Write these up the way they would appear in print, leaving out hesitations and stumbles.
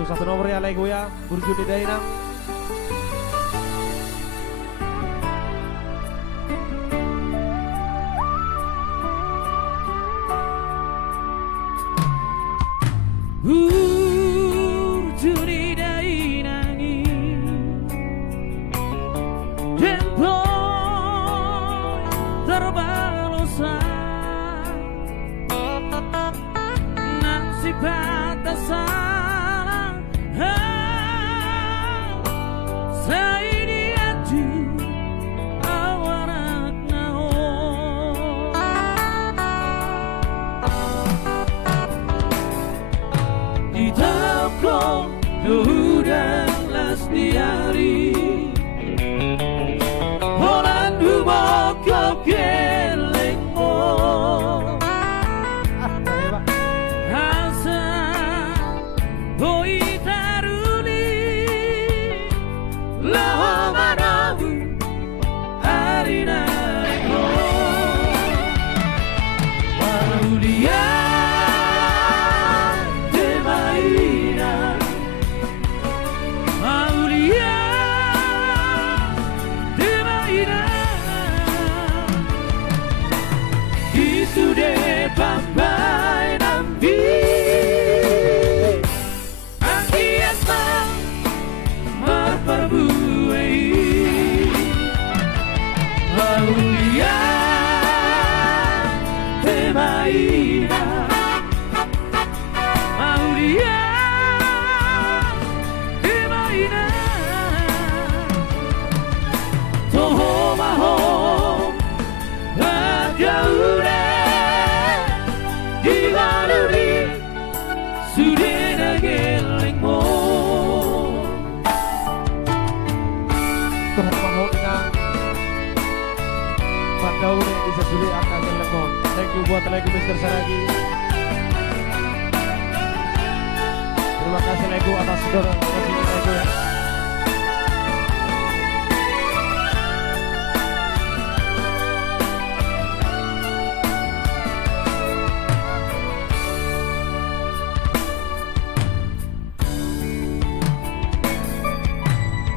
Langsung satu nomor ya Lego ya, Burju di Dainang. Burju di Dainangi tempo terbalosa nasib batasan Sayyidiyati awanak naon di toko Nuhudan las diari Holan hubok kelengmo Asa boi taruni Laho manamu harina eko Warulia Demaina Aulia Demaina Isude pampai nambi Akiasa Marperbuai Aulia Demaina Aulia Demaina Toho mahom Agaure Divaluri Sudena gelengmo Tuhan mahal dengan Pandaure bisa sulit akan Lego. Thank you buat Lego Mr. Saragi. Terima kasih Lego atas saudara kasihnya Lego ya.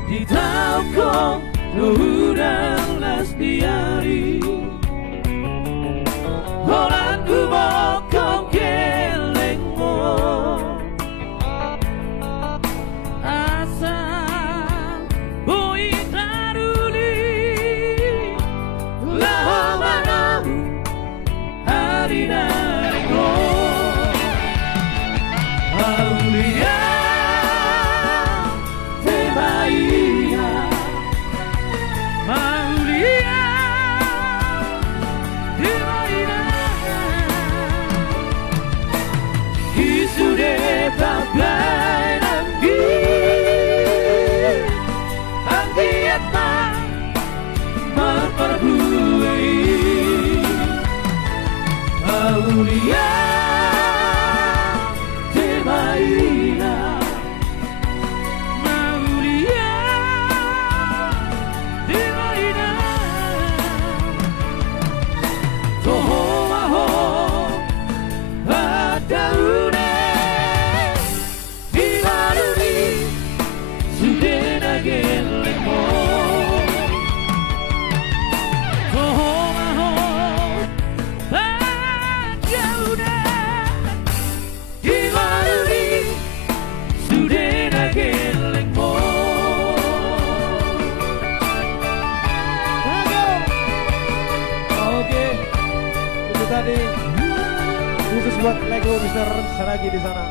Di toko Nuhudan las diari Holan hubok kelengmo Asa boi taruli Laho manamu harina eko Aulia Demaina Aulia Demaina Isude papai nambi Anggiata Marperbuai Aulia Demaina Aulia Demaina Toho mahom Adaune Divaluri Sudena gelengmo Toho mahom Adaune Divaluri Sudena gelengmo Oke, itu tadi khusus buat Lego Mr. Saragi di sana.